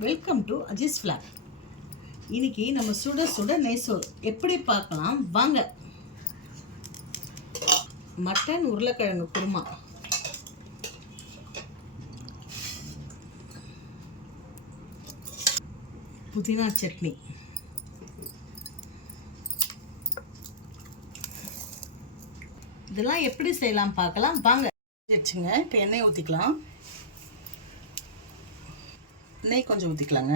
Welcome to Aziz flag. இன்னைக்கு நம்ம சுட சுட நெய்சோறு எப்படி பார்க்கலாம் வாங்க. மட்டன் உருளைக்கிழங்கு குருமா, புதினா சட்னி, இதெல்லாம் எப்படி செய்யலாம் பார்க்கலாம் வாங்க. வச்சுங்க. இப்போ எண்ணெய் ஊற்றிக்கலாம். நெய் கொஞ்சம் ஊற்றிக்கலாங்க.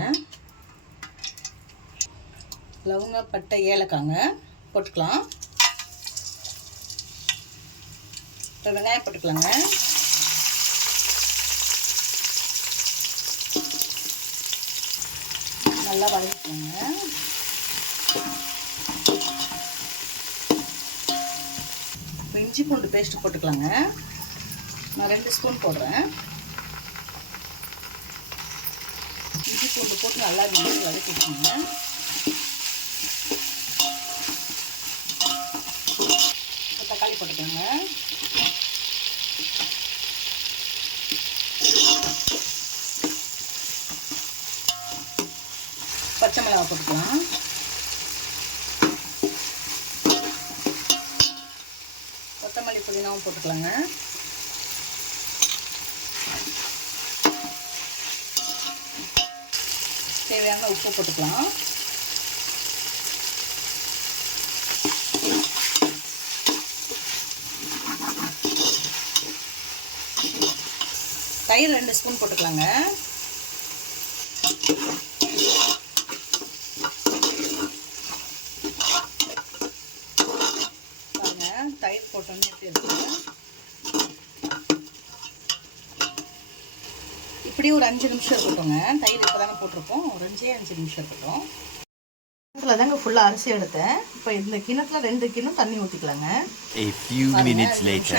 லவங்க, பட்டை, ஏலக்காங்க போட்டுக்கலாம். இப்போ வெங்காயம் போட்டுக்கலாங்க. நல்லா வதக்கிக்கலாங்க. இப்போ இஞ்சி பூண்டு பேஸ்ட்டு போட்டுக்கலாங்க. நான் 2 ஸ்பூன் போடுறேன். இஞ்சி பூண்டு போட்டு நல்லா வதக்கிக்கோங்க. இப்போ தக்காளி போட்டுக்கோங்க. பச்சை மிளகாய் போட்டுக்கலாம். கொத்தமல்லி, புதினாவும் போட்டுக்கலாங்க. தேவையான உப்பு போட்டுக்கலாம். தயிர் 2 ஸ்பூன் போட்டுக்கலாங்க. பாருங்க, தயிர் போட்டோன்னு எப்படி இருக்குங்க. இப்படி ஒரு 5 நிமிஷம் இருக்கட்டும்ங்க. தயிர் இப்போ தானே போட்டிருக்கோம். ஒரு 5 நிமிஷம் இருக்கட்டும். கிணத்துல தாங்க ஃபுல்லாக அரிசி எடுத்தேன். இப்போ இந்த கிணத்துல 2 கிணம் தண்ணி ஊற்றிக்கலாங்க.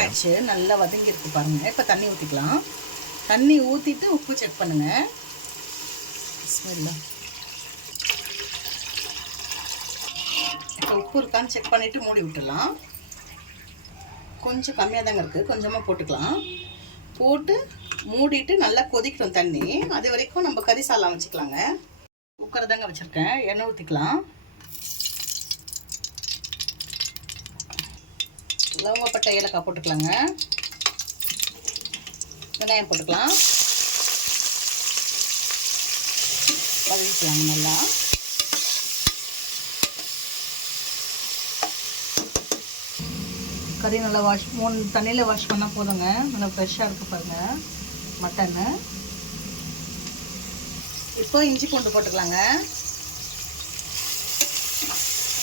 ஆச்சு, நல்லா வதங்கி இருக்கு பாருங்க. இப்போ தண்ணி ஊற்றிக்கலாம். தண்ணி ஊற்றிட்டு உப்பு செக் பண்ணுங்க. இப்போ உப்பு இருக்கான்னு செக் பண்ணிவிட்டு மூடி விட்டுடலாம். கொஞ்சம் கம்மியாக தாங்க இருக்குது, கொஞ்சமாக போட்டுக்கலாம். போட்டு மூடிட்டு நல்லா கொதிக்கணும் தண்ணி. அது வரைக்கும் நம்ம கறி சாலாம் வச்சுக்கலாங்க. குக்கர் தாங்க வச்சுருக்கேன். எண்ணெய் ஊற்றிக்கலாம். லவங்க, பட்டை, ஏலக்காய் போட்டுக்கலாங்க. வெங்காயம் போட்டுக்கலாம். வதக்கிக்கலாங்க நல்லா. கறி நல்லா 3 தண்ணியில் வாஷ் பண்ணால் போதுங்க. நல்லா ஃப்ரெஷ்ஷாக இருக்குது பாருங்கள் மட்டனு. இப்போ இஞ்சி பூண்டு போட்டுக்கலாங்க.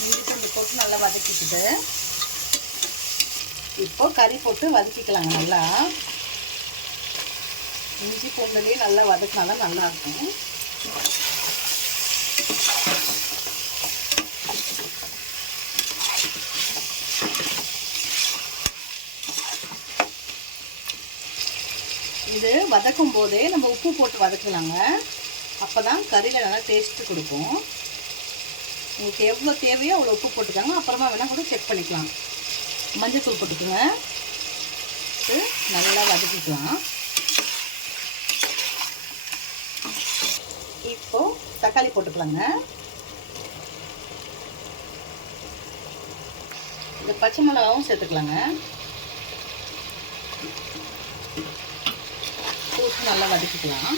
இஞ்சி பூண்டு போட்டு நல்லா வதக்கிக்கிட்டு இப்போ கறி போட்டு வதக்கிக்கலாங்க நல்லா. இஞ்சி பூண்டுலேயே நல்லா வதக்கினாலும் நல்லாயிருக்கும். இது வதக்கும் போதே நம்ம உப்பு போட்டு வதக்கலாங்க. அப்போ தான் கறியில் நல்லா டேஸ்ட்டு கொடுக்கும். உங்களுக்கு எவ்வளோ தேவையோ அவ்வளோ உப்பு போட்டுக்காங்க. அப்புறமா வேணால் கூட செக் பண்ணிக்கலாம். மஞ்சள் போட்டுக்கோங்க. நல்லா வதக்கிக்கலாம். இப்போது தக்காளி போட்டுக்கலாங்க. இந்த பச்சை மிளகாவும் சேர்த்துக்கலாங்க. போட்டு நல்லா வதக்கிக்கலாம்.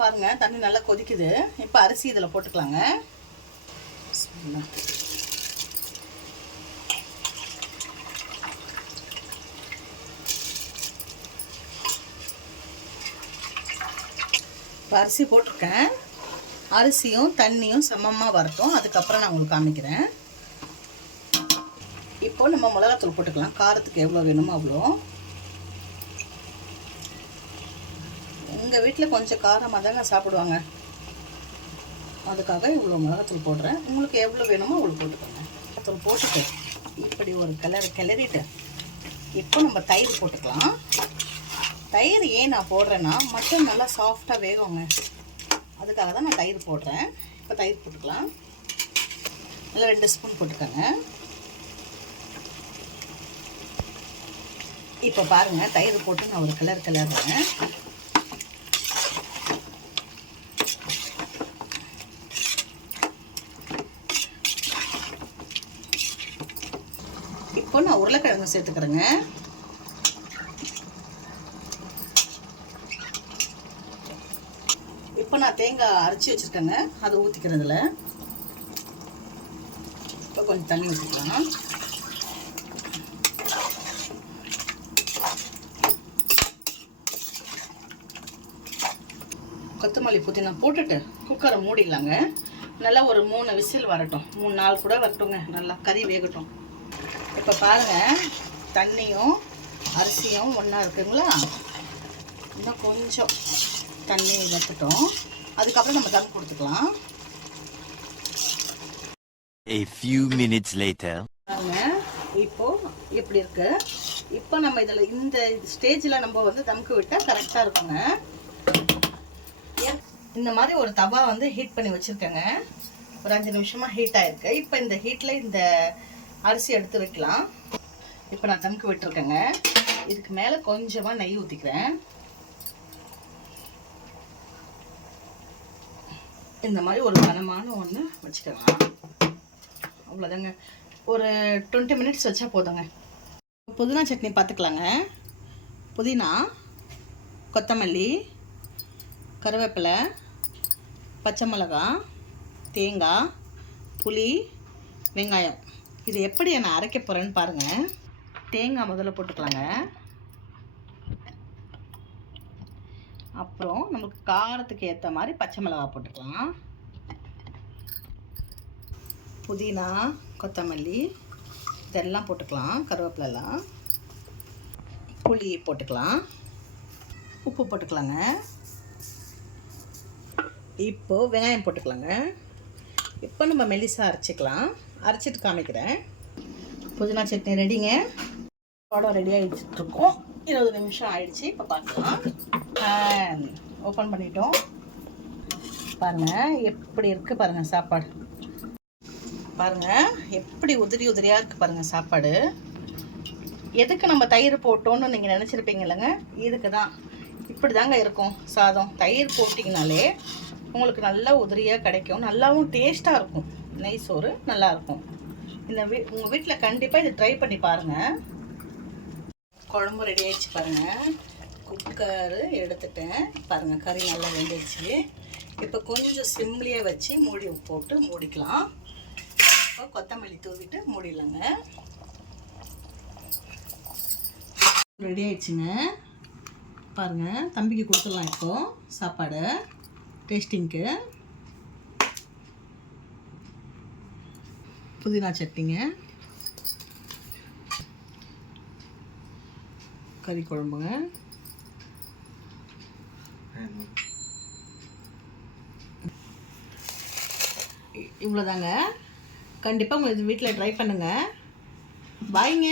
பாருங்க, தண்ணி நல்லா கொதிக்குது. இப்போ அரிசி இதில் போட்டுக்கலாங்க. இப்போ அரிசி போட்டிருக்கேன். அரிசியும் தண்ணியும் சமமாக வரட்டும். அதுக்கப்புறம் நான் உங்களுக்கு காமிக்கிறேன். இப்போ நம்ம மிளகாத்தூள் போட்டுக்கலாம். காரத்துக்கு எவ்வளோ வேணுமோ அவ்வளோ. எங்கள் வீட்டில் கொஞ்சம் காரமாக தாங்க சாப்பிடுவாங்க. அதுக்காக இவ்வளோ மிளகாத்தூள் போடுறேன். உங்களுக்கு எவ்வளோ வேணுமோ அவ்வளோ போட்டுக்கோங்க. மிளகாத்தூள் போட்டுட்டு இப்படி ஒரு கிளறிட்டு இப்போ நம்ம தயிர் போட்டுக்கலாம். தயிர் ஏன் நான் போடுறேன்னா மட்டன் நல்லா சாஃப்டாக வேகுங்க. அதுக்காக தான் நான் தயிர் போடுறேன். இப்போ தயிர் போட்டுக்கலாம். நல்லா 2 ஸ்பூன் போட்டுக்கோங்க. இப்போ பாருங்கள், தயிர் போட்டு நான் ஒரு கிளறுறேன். இப்போ நான் உருளைக்கிழங்கு சேர்த்துக்கிறேங்க. இப்போ நான் தேங்காய் அரைச்சி வச்சுருக்கேங்க, அதை ஊற்றிக்கிறதுல. இப்போ கொஞ்சம் தண்ணி ஊற்றிக்கலாம். கொத்தமல்லி புதினா போட்டுட்டு குக்கரை மூடிடலாங்க. நல்லா ஒரு 3 விசில் வரட்டும், 3-4 கூட வரட்டுங்க, நல்லா கறி வேகட்டும். இப்போ பாருங்கள், தண்ணியும் அரிசியும் ஒன்றா இருக்குங்களா? இன்னும் கொஞ்சம் தண்ணி வச்சுட்டோம், அதுக்கப்புறம் நம்ம தம் கொடுத்துக்கலாம். A few minutes later. பாருங்க, இப்போ எப்படி இருக்கு. இப்போ நம்ம இதில் இந்த ஸ்டேஜில் நம்ம வந்து தம்க்கு விட்டால் கரெக்டாக இருக்குங்க. இந்த மாதிரி ஒரு தவா வந்து ஹீட் பண்ணி வச்சுருக்கேங்க. ஒரு 5 நிமிஷமாக ஹீட் ஆகிருக்கு. இப்போ இந்த ஹீட்டில் இந்த அரிசி எடுத்து வைக்கலாம். இப்போ நான் தம்க்கு விட்டுருக்கேங்க. இதுக்கு மேலே கொஞ்சமாக நெய் ஊற்றிக்கிறேன். இந்த மாதிரி ஒரு கனமான ஒன்று வச்சுக்கலாம். அவ்வளோதாங்க, ஒரு 20 மினிட்ஸ் வச்சா போதுங்க. புதினா சட்னி பார்த்துக்கலாங்க. புதினா, கொத்தமல்லி, கருவேப்பிலை, பச்சை மிளகாய், தேங்காய், புளி, வெங்காயம். இது எப்படி நான் அரைக்க போகிறேன்னு பாருங்கள். தேங்காய் முதல்ல போட்டுக்கலாங்க. அப்புறம் நமக்கு காரத்துக்கு ஏற்ற மாதிரி பச்சை மிளகாய் போட்டுக்கலாம். புதினா, கொத்தமல்லி இதெல்லாம் போட்டுக்கலாம். கருவேப்பிலெல்லாம், புளி போட்டுக்கலாம், உப்பு போட்டுக்கலாங்க. இப்போது வெங்காயம் போட்டுக்கலாங்க. இப்போ நம்ம மெலிசாக அரைச்சிக்கலாம். அரைச்சிட்டு காமிக்கிறேன். புதினா சட்னி ரெடிங்க. படம் ரெடி ஆகிடுச்சிட்ருக்கோம். 20 நிமிஷம் ஆயிடுச்சு. இப்போ பார்க்கலாம். ஓப்பன் பண்ணிட்டோம். பாருங்கள் எப்படி இருக்குது பாருங்கள் சாப்பாடு. பாருங்கள் எப்படி உதிரி உதிரியாக இருக்குது பாருங்கள் சாப்பாடு. எதுக்கு நம்ம தயிர் போட்டோன்னு நீங்கள் நினச்சிருப்பீங்க இல்லைங்க, இதுக்கு தான். இப்படி தாங்க இருக்கும் சாதம். தயிர் போட்டிங்கனாலே உங்களுக்கு நல்லா உதிரியாக கிடைக்கும், நல்லாவும் டேஸ்ட்டாக இருக்கும். நெய் சோறு நல்லாயிருக்கும். உங்கள் வீட்டில் கண்டிப்பாக இதை ட்ரை பண்ணி பாருங்கள். குழம்பு ரெடி ஆகிடுச்சு பாருங்கள். குக்கரு எடுத்துட்டேன் பாருங்கள். கறி நல்லா வெந்துடுச்சு. இப்போ கொஞ்சம் சிம்லியே வச்சு மூடி போட்டு மூடிக்கலாம். இப்போ கொத்தமல்லி தூவிட்டு மூடிடலாங்க. ரெடி ஆயிடுச்சுங்க பாருங்கள். தம்பிக்கு கொடுத்துடலாம் இப்போது சாப்பாடு டேஸ்டிங்க்கு. புதினா சட்னிங்க, கறி குழம்புங்க. இவ்வளோதாங்க. கண்டிப்பாக உங்கள் வீட்டில் ட்ரை பண்ணுங்கள். பாய்ங்க.